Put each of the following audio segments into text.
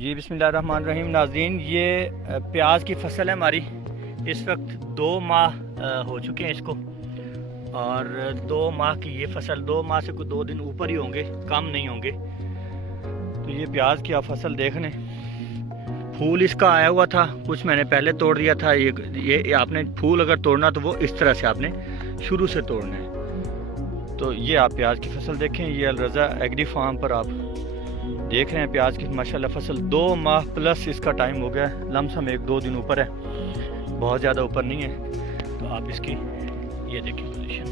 जी बिस्मिल्लाहिर्रहमानिर्रहीम। नाज़रीन, ये प्याज की फसल है हमारी। इस वक्त 2 माह हो चुके हैं इसको, और 2 माह की ये फसल, 2 माह से कुछ 2 दिन ऊपर ही होंगे, कम नहीं होंगे। तो ये प्याज की आप फसल देख लें। फूल इसका आया हुआ था, कुछ मैंने पहले तोड़ दिया था। ये आपने फूल अगर तोड़ना तो वो इस तरह से आपने शुरू से तोड़ना है। तो ये आप प्याज की फसल देखें। ये अलरज़ा एग्री फार्म पर आप देख रहे हैं प्याज की माशाल्लाह फसल। 2 माह प्लस इसका टाइम हो गया है, लमसम 1-2 दिन ऊपर है, बहुत ज़्यादा ऊपर नहीं है। तो आप इसकी ये देखिए पोजीशन।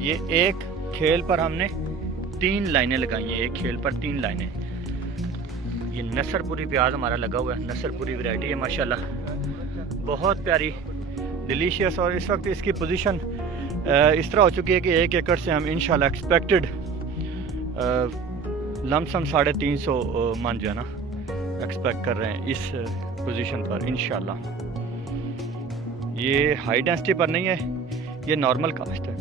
ये एक खेल पर हमने 3 लाइनें लगाई हैं, एक खेल पर 3 लाइनें। ये नसरपुरी प्याज हमारा लगा हुआ है, नसरपुरी वैरायटी है माशाल्लाह, बहुत प्यारी, डिलीशियस। और इस वक्त इसकी पोजीशन इस तरह हो चुकी है कि 1 एकड़ से हम इंशाल्लाह एक्सपेक्टेड लमसम 350 मन जो है ना एक्सपेक्ट कर रहे हैं इस पोजीशन पर इंशाल्लाह। ये हाई डेंसिटी पर नहीं है, ये नॉर्मल कास्ट है।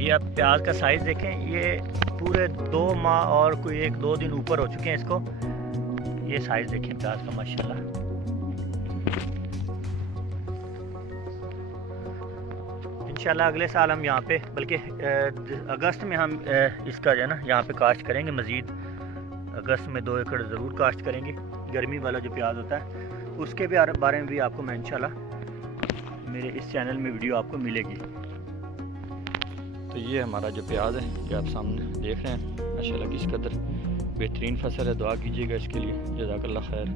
ये आप प्याज का साइज़ देखें, ये पूरे 2 माह और कोई 1-2 दिन ऊपर हो चुके हैं इसको। ये साइज़ देखें प्याज का माशाल्लाह। इंशाल्लाह अगले साल हम यहाँ पे, बल्कि अगस्त में हम इसका जो है ना यहाँ पे काश्त करेंगे। मज़ीद अगस्त में 2 एकड़ ज़रूर काश्त करेंगे। गर्मी वाला जो प्याज होता है उसके भी बारे में भी आपको मैं इंशाल्लाह मेरे इस चैनल में वीडियो आपको मिलेगी। तो ये हमारा जो प्याज है ये आप सामने देख रहे हैं माशाल्लाह किस कदर बेहतरीन फसल है। दुआ कीजिएगा इसके लिए। जज़ाकल्लाह खैर।